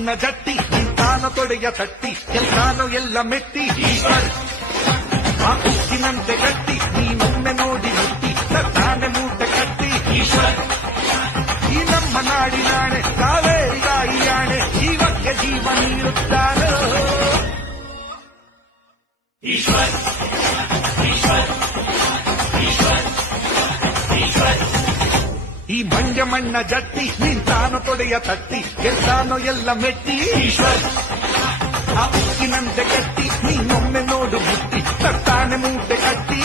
ಮಣ್ಣ ಜಟ್ಟಿ ನಿಂತಾನ ತೊಡೆಯ ತಟ್ಟಿ ಕೆಲ್ಸಾನು ಎಲ್ಲ ಮೆಟ್ಟಿ ಈಶ್ವರ್ ಆ ಉಕ್ಕಿನಂತೆ ಗಟ್ಟಿ ನೀನೊಮ್ಮೆ ನೋಡಿ ಮುಟ್ಟಿ ತಾನೆ ಮೂಟೆ ಕಟ್ಟಿ ಈಶ್ವರ್ ಈ ನಮ್ಮ ನಾಡಿನಾಣೆ ಕಾವೇರಿ ತಾಯಿಯಾಣೆ ಜೀವಕ್ಕೆ ಜೀವ ನೀಡುತ್ತಾರೋ ಈಶ್ವರ್ ಈಶ್ವರ್ ಈಶ್ವರ್ ಈಶ್ವರ್ ಈ ಮಂಡ್ಯ ಮಣ್ಣ ಜಟ್ಟಿ ನಿಂತಾನು ತೊಡೆಯ ತಟ್ಟಿ ಗೆಲ್ತಾನೋ ಎಲ್ಲ ಮೆಟ್ಟಿ ಈಶ್ವರ್ ಆ ಉಕ್ಕಿನಂತೆ ಗಟ್ಟಿ ನೀನೊಮ್ಮೆ ನೋಡು ಮುಟ್ಟಿ ತಟ್ಟಾನೆ ಮೂಟೆ ಕಟ್ಟಿ